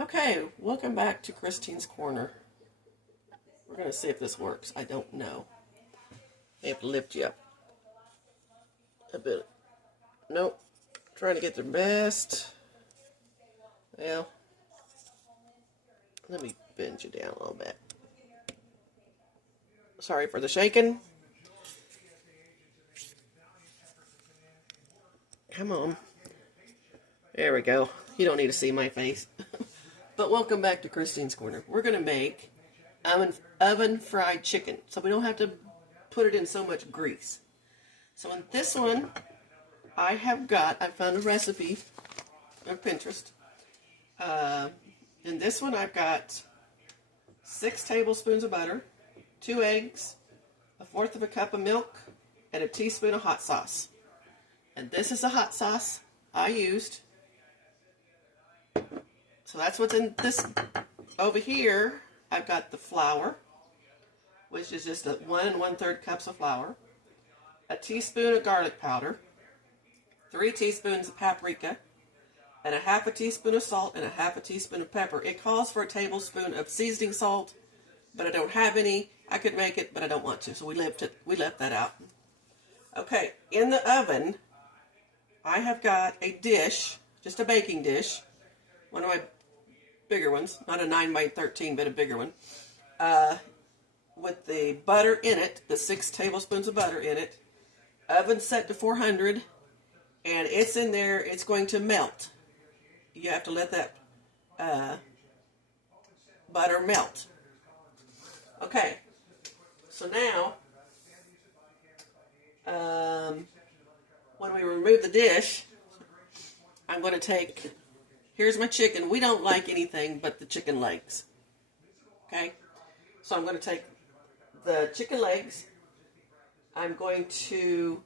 Okay, welcome back to Christine's Corner. We're going to see if this works. I don't know. I have to lift you up a bit. Nope. Trying to get the best. Well, let me bend you down a little bit. Sorry for the shaking. Come on. There we go. You don't need to see my face. But welcome back to Christine's Corner. We're going to make oven fried chicken, so we don't have to put it in so much grease. So in this one, I found a recipe on Pinterest. In this one, I've got 6 tablespoons of butter, 2 eggs, 1/4 of a cup of milk, and a teaspoon of hot sauce. And this is the hot sauce I used. So that's what's in this. Over here, I've got the flour, which is just 1 1/3 cups of flour, a teaspoon of garlic powder, 3 teaspoons of paprika, and 1/2 teaspoon of salt and 1/2 teaspoon of pepper. It calls for a tablespoon of seasoning salt, but I don't have any. I could make it, but I don't want to, so we left that out. Okay, in the oven, I have got a dish, just a baking dish, one of my bigger ones, not a 9 by 13, but a bigger one, with the butter in it, the 6 tablespoons of butter in it, oven set to 400, and it's in there. It's going to melt. You have to let that butter melt. Okay, so now, when we remove the dish, I'm going to take, here's my chicken. We don't like anything but the chicken legs. Okay, so I'm going to take the chicken legs. I'm going to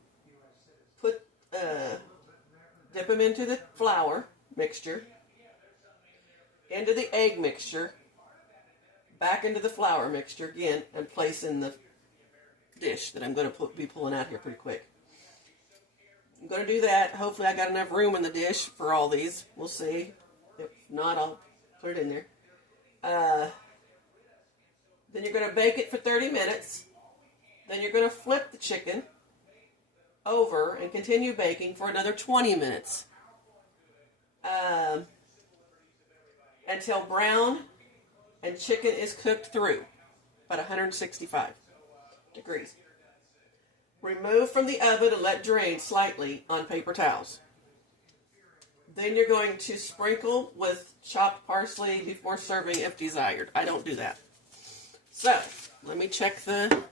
dip them into the flour mixture, into the egg mixture, back into the flour mixture again, and place in the dish that I'm going to be pulling out here pretty quick. I'm going to do that. Hopefully I got enough room in the dish for all these. We'll see. If not, I'll put it in there. Then you're going to bake it for 30 minutes. Then you're going to flip the chicken over and continue baking for another 20 minutes. Until brown and chicken is cooked through, about 165 degrees. Remove from the oven and let drain slightly on paper towels. Then you're going to sprinkle with chopped parsley before serving if desired. I don't do that. So, let me check the...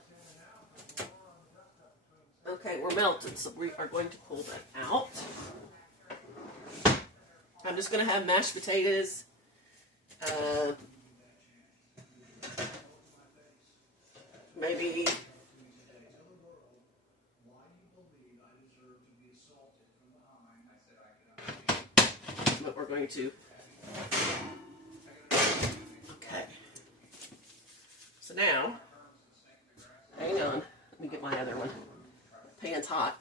Okay, we're melted, so we are going to pull that out. I'm just going to have mashed potatoes. Maybe... But we're going to... Okay. So now, hang on. Let me get my other one. Pan's hot.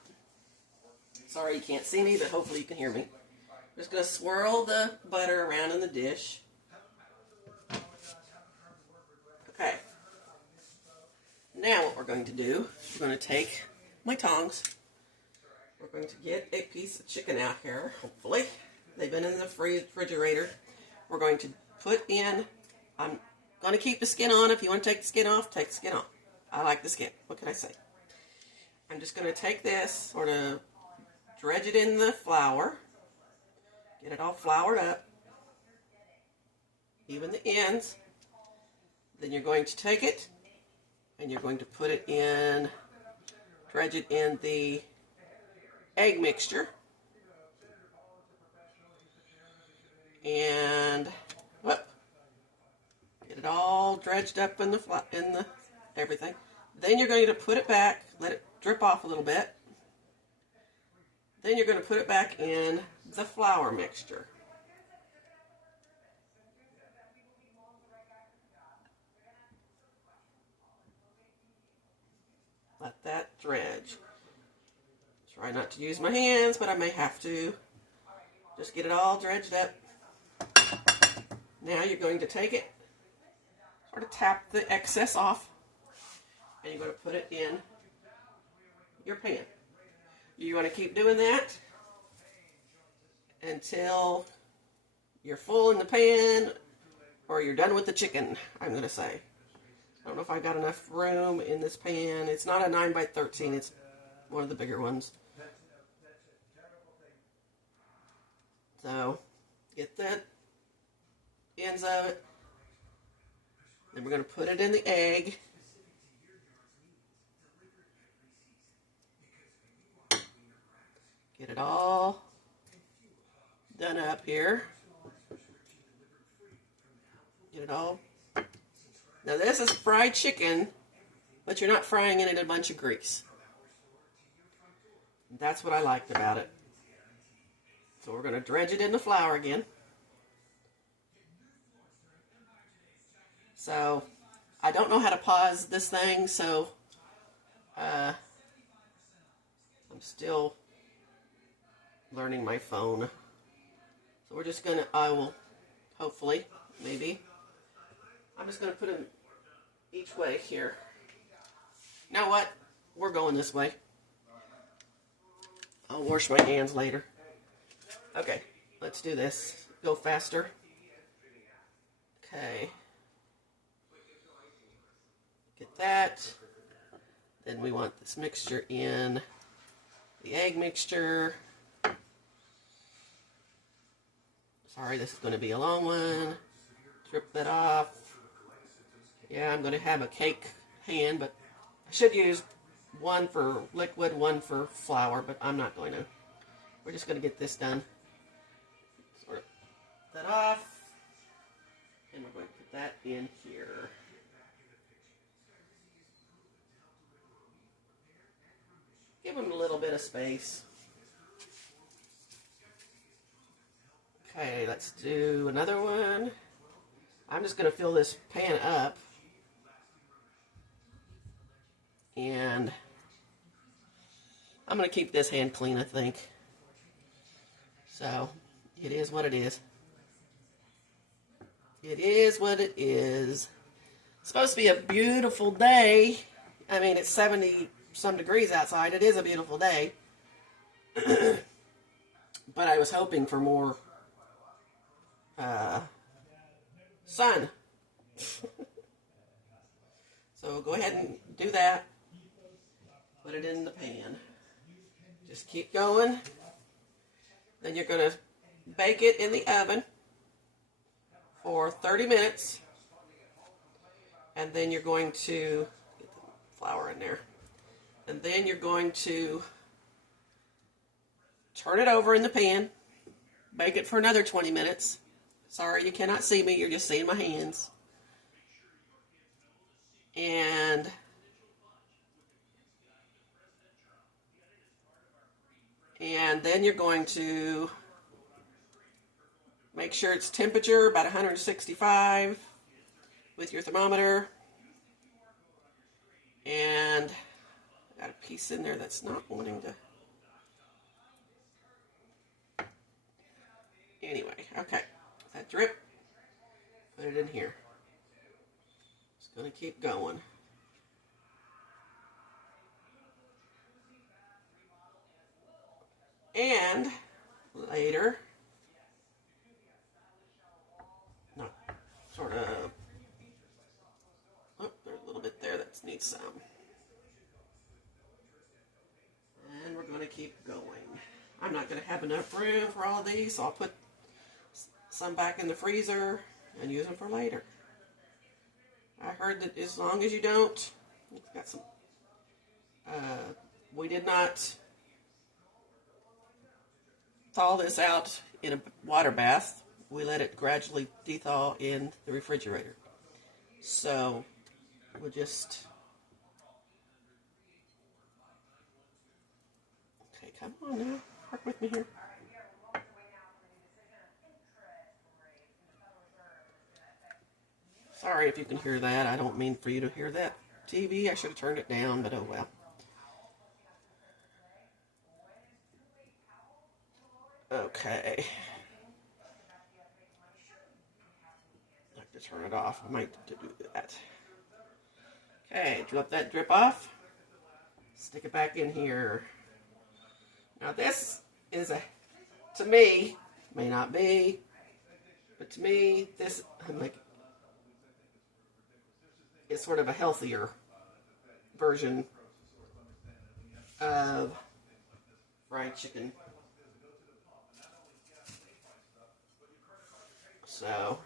Sorry you can't see me, but hopefully you can hear me. I'm just going to swirl the butter around in the dish. Okay. Now what we're going to do, we're going to take my tongs. We're going to get a piece of chicken out here, hopefully. They've been in the refrigerator. We're going to put in, I'm going to keep the skin on. If you want to take the skin off, take the skin off. I like the skin. What can I say? I'm just going to take this, sort of dredge it in the flour. Get it all floured up. Even the ends. Then you're going to take it and you're going to put it in, dredge it in the egg mixture. And whoop, get it all dredged up in the everything. Then you're going to put it back, let it drip off a little bit. Then you're going to put it back in the flour mixture. Let that dredge. Try not to use my hands, but I may have to. Just get it all dredged up. Now you're going to take it, sort of tap the excess off, and you're going to put it in your pan. You want to keep doing that until you're full in the pan or you're done with the chicken, I'm going to say. I don't know if I've got enough room in this pan. It's not a 9 by 13, it's one of the bigger ones. So, get the ends of it. Then we're going to put it in the egg. Get it all done up here. Get it all. Now this is fried chicken, but you're not frying it in a bunch of grease. That's what I liked about it. So we're going to dredge it in the flour again. So I don't know how to pause this thing, so I'm still learning my phone. So we're just gonna, I will, hopefully, maybe, I'm just gonna put them each way here. You know what? We're going this way. I'll wash my hands later. Okay, let's do this. Go faster. Okay. Get that. Then we want this mixture in the egg mixture. Sorry, this is going to be a long one. Strip that off. Yeah, I'm going to have a cake hand, but I should use one for liquid, one for flour, but I'm not going to. We're just going to get this done. Sort of that off. And we're going to put that in here. Give them a little bit of space. Okay, let's do another one. I'm just going to fill this pan up. And I'm going to keep this hand clean, I think. So, it is what it is. It is what it is. It's supposed to be a beautiful day. I mean, it's 70 some degrees outside. It is a beautiful day. But I was hoping for more sun. So go ahead and do that. Put it in the pan. Just keep going. Then you're going to bake it in the oven for 30 minutes. And then you're going to get the flour in there. And then you're going to turn it over in the pan. Bake it for another 20 minutes. Sorry, you cannot see me. You're just seeing my hands. And then you're going to make sure it's temperature about 165 with your thermometer. And I got a piece in there that's not wanting to. Anyway, okay. That drip, put it in here. Just going to keep going. And later, no, sort of, oh, there's a little bit there that needs some. And we're going to keep going. I'm not going to have enough room for all of these, so I'll put some back in the freezer and use them for later. I heard that as long as you don't, it's got some, we did not thaw this out in a water bath. We let it gradually de-thaw in the refrigerator. So we'll just, okay, come on now, work with me here. Sorry if you can hear that. I don't mean for you to hear that. TV, I should have turned it down, but oh well. Okay. to turn it off. I might do that. Okay, let that drip off. Stick it back in here. Now this is to me, may not be, but to me, this is sort of a healthier version of fried chicken. So,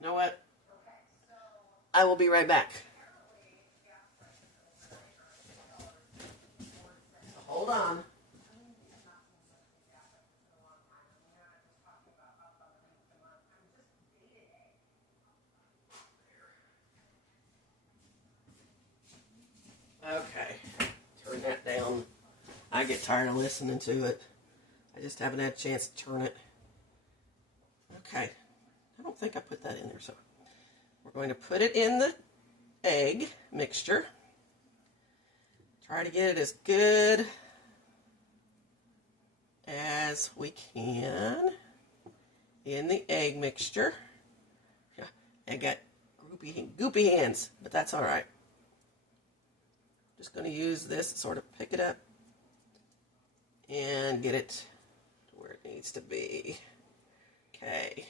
you know what? I will be right back. Hold on. Okay, turn that down. I get tired of listening to it. I just haven't had a chance to turn it. Okay, I don't think I put that in there, so we're going to put it in the egg mixture. Try to get it as good as we can in the egg mixture. Yeah, I got goopy hands, but that's all right. Just going to use this to sort of pick it up and get it to where it needs to be. Okay.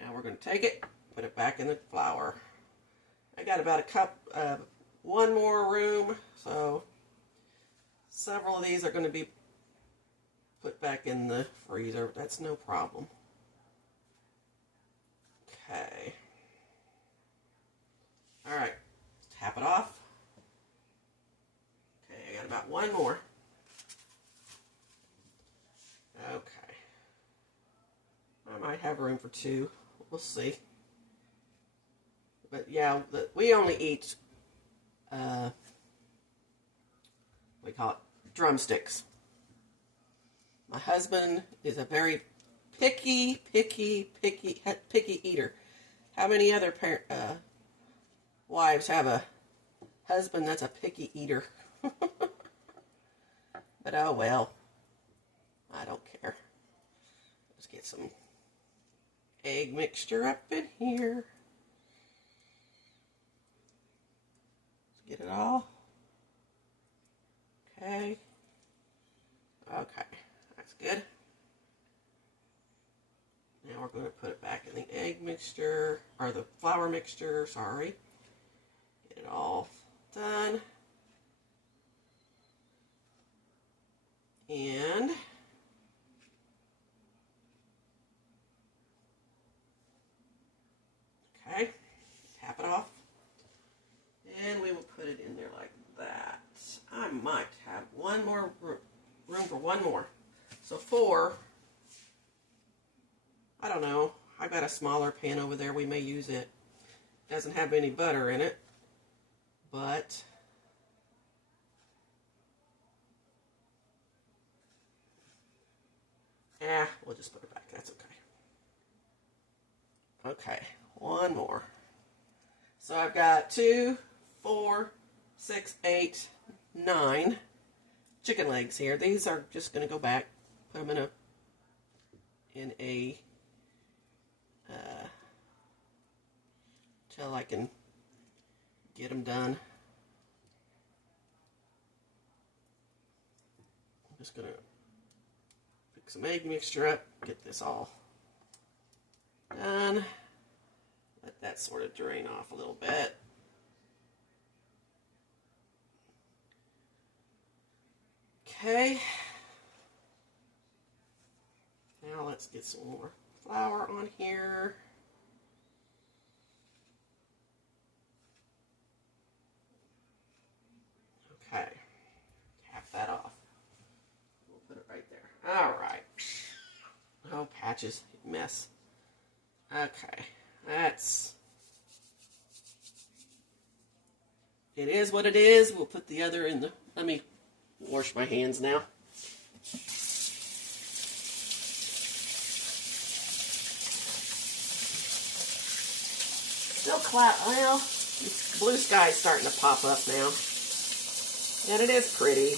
Now we're going to take it, put it back in the flour. I got about a cup, one more room, so several of these are going to be put back in the freezer. That's no problem. Okay. All right. Tap it off. Okay, I got about one more. Okay. I might have room for two. We'll see. But yeah, we only eat, we call it drumsticks. My husband is a very picky eater. How many other wives have a husband that's a picky eater? But oh well, I don't care. Let's get some egg mixture up in here. Get it all. Okay. Okay, that's good. Now we're going to put it back in the egg mixture, or the flour mixture, sorry. Get it all done. And okay, tap it off. And we will put it in there like that. I might have one more room for one more. So 4, I don't know. I've got a smaller pan over there. We may use it. Doesn't have any butter in it, but we'll just put it back. That's okay. Okay, one more. So I've got 2, 4, 6, 8, 9 chicken legs here. These are just going to go back. Put them in a till I can get them done. I'm just going to pick some egg mixture up, get this all done. Let that sort of drain off a little bit. Okay. Now let's get some more flour on here. Okay. Tap that off. We'll put it right there. All right. Oh, patches. Mess. Okay. It is what it is. We'll put the other in the, let me wash my hands now. Still well, blue sky is starting to pop up now. And it is pretty.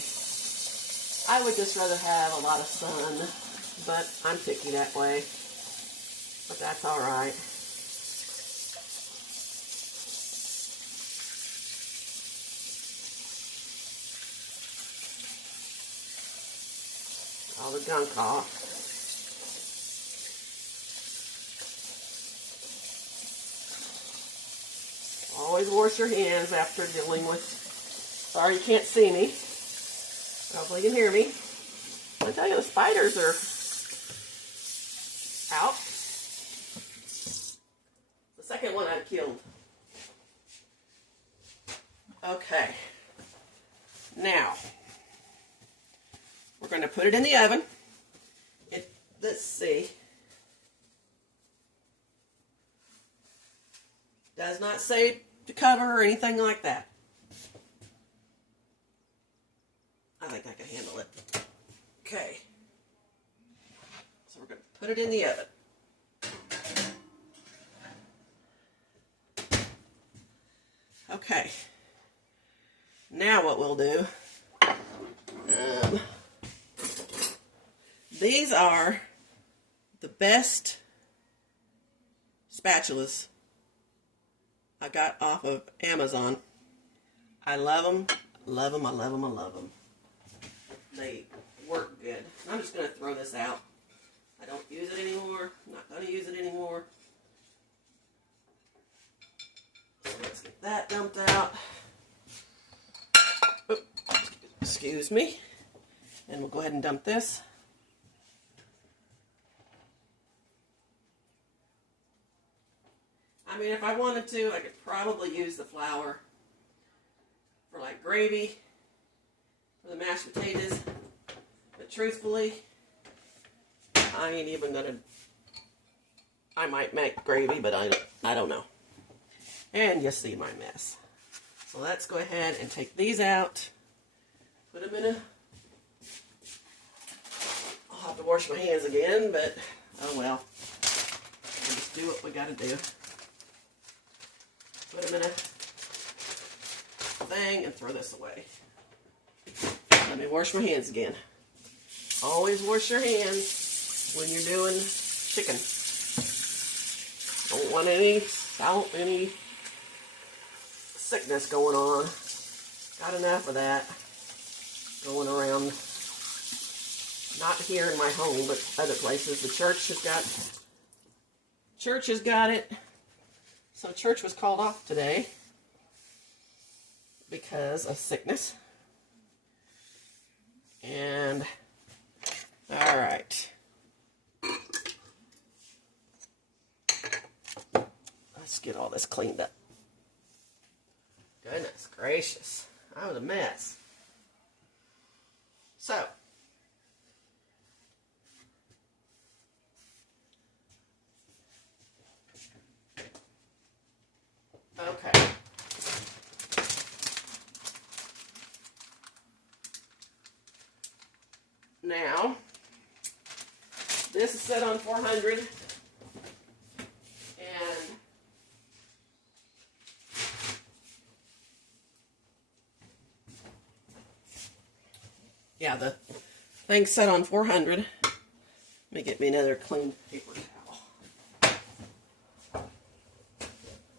I would just rather have a lot of sun but I'm picky that way. But that's all right. All the gunk off. Always wash your hands after dealing with, sorry you can't see me. Hopefully you can hear me. I tell you, the spiders are out. The second one I killed. Okay. Now, we're going to put it in the oven. Let's see. Does not say to cover or anything like that. I think I can handle it. Okay. So we're going to put it in the oven. Okay. Now what we'll do, these are the best spatulas I got off of Amazon. I love them, love them, I love them, I love them. They work good. I'm just going to throw this out. I don't use it anymore. I'm not going to use it anymore. So let's get that dumped out. Oh, excuse me. And we'll go ahead and dump this. I mean, if I wanted to, I could probably use the flour for like gravy, for the mashed potatoes. But truthfully, I ain't even gonna, I might make gravy, but I don't know. And you see my mess. So let's go ahead and take these out. Put them in a, I'll have to wash my hands again, but oh well. We'll just do what we gotta do. Put them in a thing and throw this away. Let me wash my hands again. Always wash your hands when you're doing chicken. Don't want any sickness going on. Got enough of that going around. Not here in my home, but other places. The church has got it. So church was called off today because of sickness. And, all right. Let's get all this cleaned up. Goodness gracious. That was a mess. So, okay. Now, this is set on 400, and yeah, the thing's set on 400. Let me get me another clean paper towel.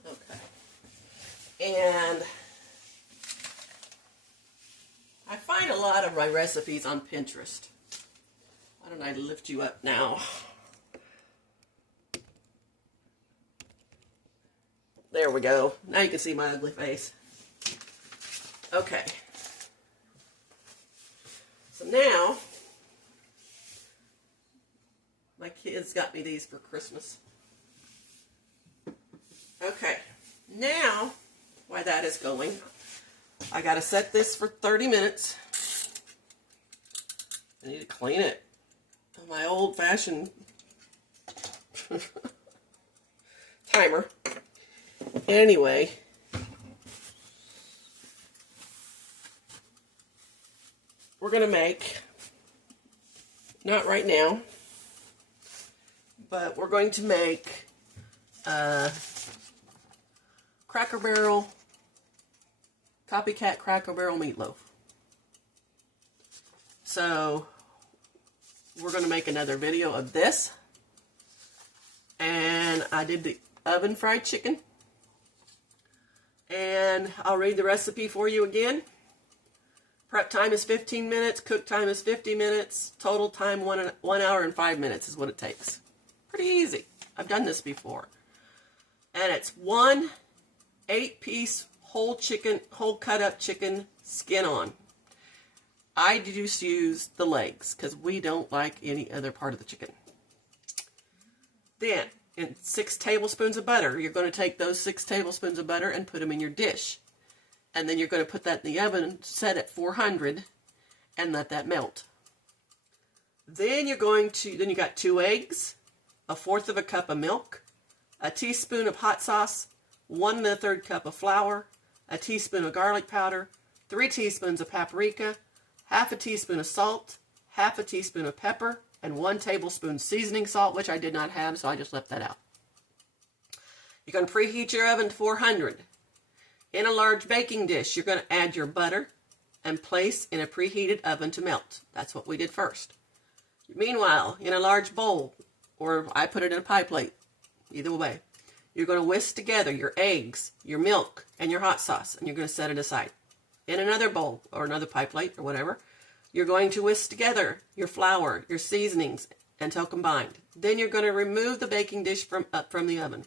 Okay. And I find a lot of my recipes on Pinterest. Why don't I lift you up now? There we go. Now you can see my ugly face. Okay. So now, my kids got me these for Christmas. Okay. Now, while that is going, I got to set this for 30 minutes. I need to clean it. My old-fashioned timer. Anyway, we're going to make, not right now, but we're going to make Cracker Barrel, copycat Cracker Barrel meatloaf. So, we're going to make another video of this. And I did the oven fried chicken. And I'll read the recipe for you again. Prep time is 15 minutes. Cook time is 50 minutes. Total time 1 hour and 5 minutes is what it takes. Pretty easy. I've done this before. And it's 1 8-piece whole chicken, whole cut up chicken, skin on. I just use the legs because we don't like any other part of the chicken. Then, in 6 tablespoons of butter, you're going to take those 6 tablespoons of butter and put them in your dish. And then you're going to put that in the oven, set at 400, and let that melt. Then you got 2 eggs, 1/4 cup of milk, a teaspoon of hot sauce, 1 1/3 cup of flour, a teaspoon of garlic powder, 3 teaspoons of paprika, 1/2 teaspoon of salt, 1/2 teaspoon of pepper, and 1 tablespoon seasoning salt, which I did not have, so I just left that out. You're going to preheat your oven to 400. In a large baking dish, you're going to add your butter and place in a preheated oven to melt. That's what we did first. Meanwhile, in a large bowl, or I put it in a pie plate, either way, you're going to whisk together your eggs, your milk, and your hot sauce, and you're going to set it aside. In another bowl, or another pie plate, or whatever, you're going to whisk together your flour, your seasonings, until combined. Then you're going to remove the baking dish from the oven.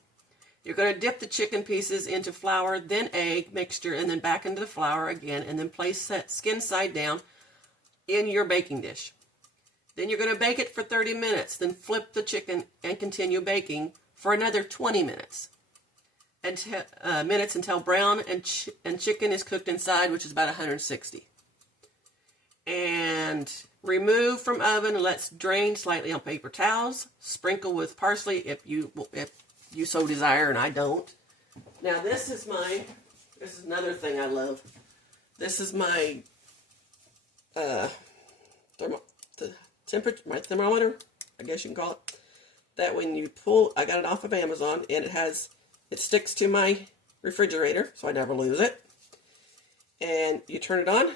You're going to dip the chicken pieces into flour, then egg mixture, and then back into the flour again, and then place that skin side down in your baking dish. Then you're going to bake it for 30 minutes, then flip the chicken and continue baking for another 20 minutes. Until brown and chicken is cooked inside, which is about 160. And remove from oven and let's drain slightly on paper towels. Sprinkle with parsley if you so desire, and I don't. Now this is another thing I love. This is my my thermometer, I guess you can call it. That when you pull, I got it off of Amazon, and it sticks to my refrigerator, so I never lose it. And you turn it on,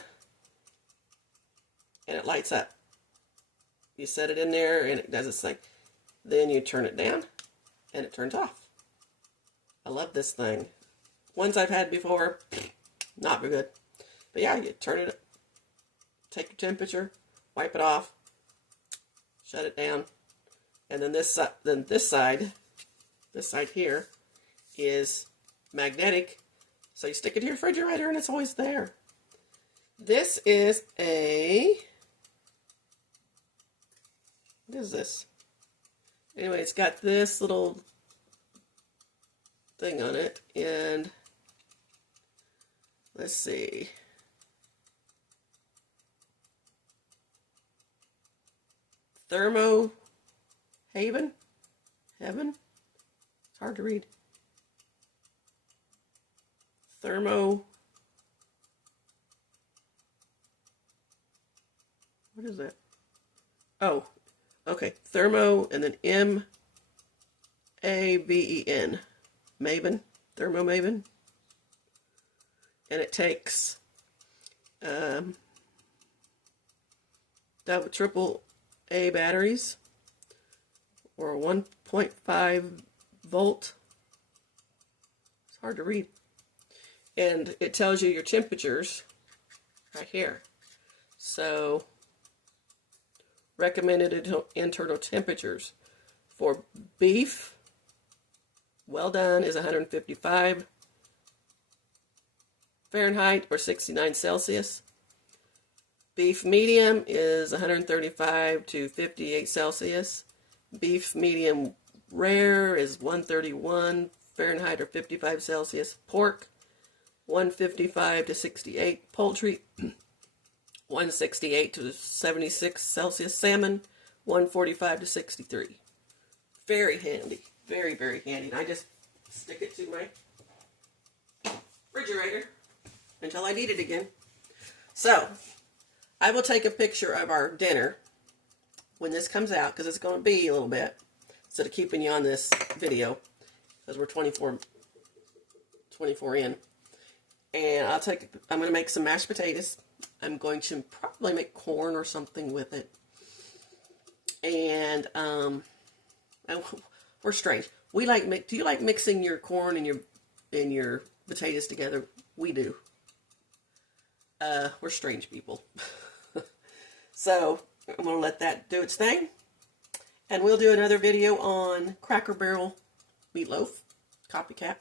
and it lights up. You set it in there, and it does its thing. Then you turn it down, and it turns off. I love this thing. Ones I've had before, not very good. But yeah, you turn it, take your temperature, wipe it off, shut it down, and then this side here is magnetic, so you stick it to your refrigerator and it's always there. This is what is this? Anyway, it's got this little thing on it, and let's see. Thermo Haven? Heaven? It's hard to read. Thermo. What is that? Oh, okay. Thermo and then M-A-V-E-N. Maven. Thermo Maven. And it takes triple A batteries, or 1.5 volt. It's hard to read. And it tells you your temperatures right here. So, recommended internal temperatures for beef, well done, is 155 Fahrenheit or 69 Celsius. Beef medium is 135 to 58 Celsius. Beef medium rare is 131 Fahrenheit or 55 Celsius. Pork, 155 to 68. Poultry, 168 to 76 Celsius. Salmon, 145 to 63. Very handy. Very, very handy. And I just stick it to my refrigerator until I need it again. So, I will take a picture of our dinner when this comes out, because it's going to be a little bit, instead of keeping you on this video, because we're 24 in. And I'm going to make some mashed potatoes. I'm going to probably make corn or something with it. And we're strange. We like do you like mixing your corn and your potatoes together? We do. We're strange people. So I'm going to let that do its thing. And we'll do another video on Cracker Barrel meatloaf, copycat.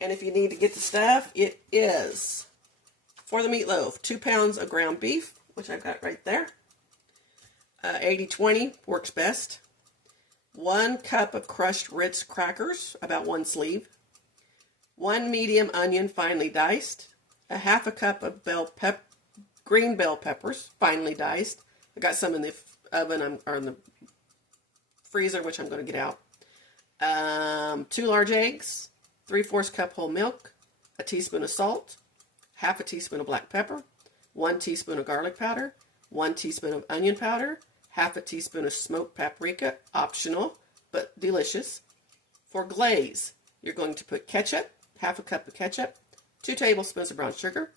And if you need to get the stuff, it is, for the meatloaf, 2 pounds of ground beef, which I've got right there. 80-20 works best. 1 cup of crushed Ritz crackers, about 1 sleeve. 1 medium onion, finely diced. 1/2 cup of green bell peppers, finely diced. I got some in the oven or in the freezer, which I'm going to get out. 2 large eggs, 3/4 cup whole milk, a teaspoon of salt, 1/2 teaspoon of black pepper, 1 teaspoon of garlic powder, 1 teaspoon of onion powder, 1/2 teaspoon of smoked paprika, optional, but delicious. For glaze, you're going to put ketchup, 1/2 cup of ketchup, 2 tablespoons of brown sugar,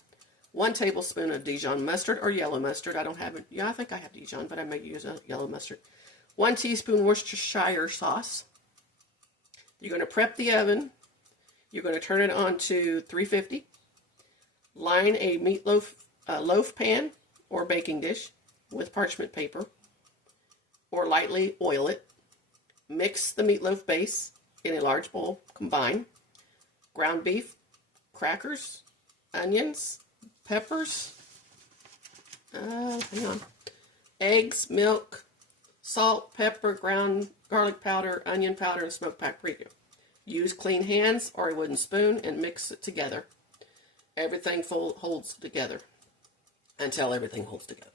1 tablespoon of Dijon mustard or yellow mustard. I don't have it. Yeah, I think I have Dijon, but I may use a yellow mustard. 1 teaspoon Worcestershire sauce. You're going to prep the oven. You're going to turn it on to 350. Line a meatloaf loaf pan or baking dish with parchment paper, or lightly oil it. Mix the meatloaf base in a large bowl. Combine ground beef, crackers, onions, peppers, eggs, milk, salt, pepper, ground garlic powder, onion powder, and smoked paprika. Use clean hands or a wooden spoon and mix it together. Everything holds together until everything holds together.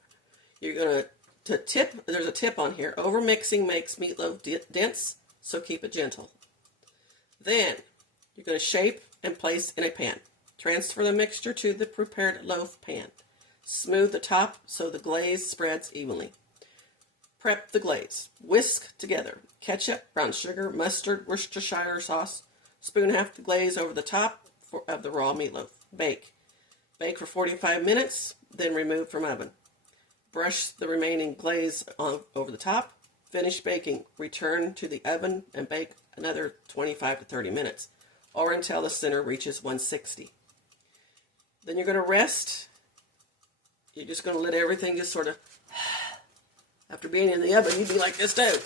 You're going to tip, there's a tip on here. Over mixing makes meatloaf dense, so keep it gentle. Then you're going to shape and place in a pan. Transfer the mixture to the prepared loaf pan. Smooth the top so the glaze spreads evenly. Prep the glaze. Whisk together ketchup, brown sugar, mustard, Worcestershire sauce. Spoon half the glaze over the top of the raw meatloaf. Bake. Bake for 45 minutes, then remove from oven. Brush the remaining glaze over the top. Finish baking. Return to the oven and bake another 25 to 30 minutes, or until the center reaches 160. Then you're going to rest. You're just going to let everything just sort of, after being in the oven, you'd be like this too.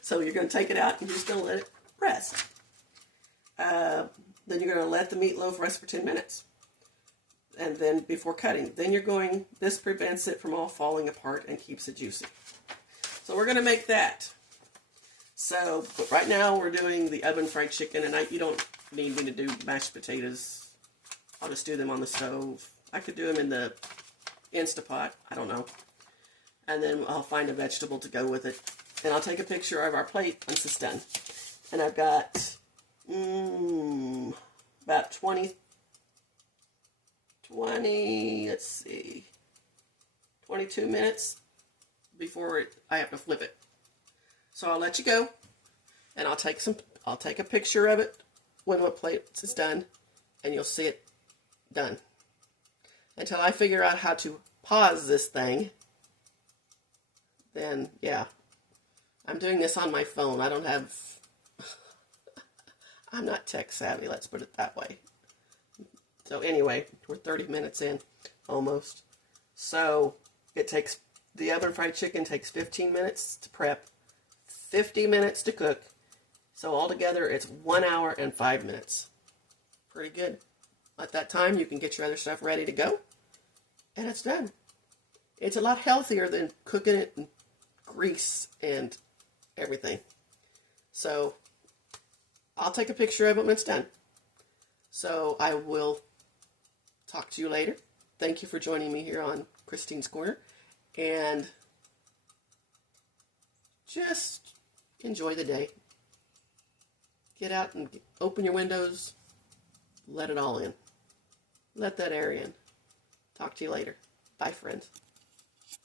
So you're going to take it out and you're just going to let it rest. Then you're going to let the meatloaf rest for 10 minutes. And then before cutting, this prevents it from all falling apart and keeps it juicy. So we're going to make that. So, but right now we're doing the oven fried chicken, and you don't need me to do mashed potatoes. I'll just do them on the stove. I could do them in the Instapot. I don't know. And then I'll find a vegetable to go with it. And I'll take a picture of our plate once it's done. And I've got about 20, let's see, 22 minutes before I have to flip it. So I'll let you go, and I'll take a picture of it when my plate is done, and you'll see it done. Until I figure out how to pause this thing, then yeah, I'm doing this on my phone. I'm not tech savvy, let's put it that way. So anyway, we're 30 minutes in, almost. So the oven fried chicken takes 15 minutes to prep, 50 minutes to cook. So altogether, it's 1 hour and 5 minutes. Pretty good. At that time, you can get your other stuff ready to go, and it's done. It's a lot healthier than cooking it in grease and everything. So I'll take a picture of it when it's done. So I will talk to you later. Thank you for joining me here on Christine's Corner, and just enjoy the day. Get out and open your windows. Let it all in. Let that air in. Talk to you later. Bye, friends.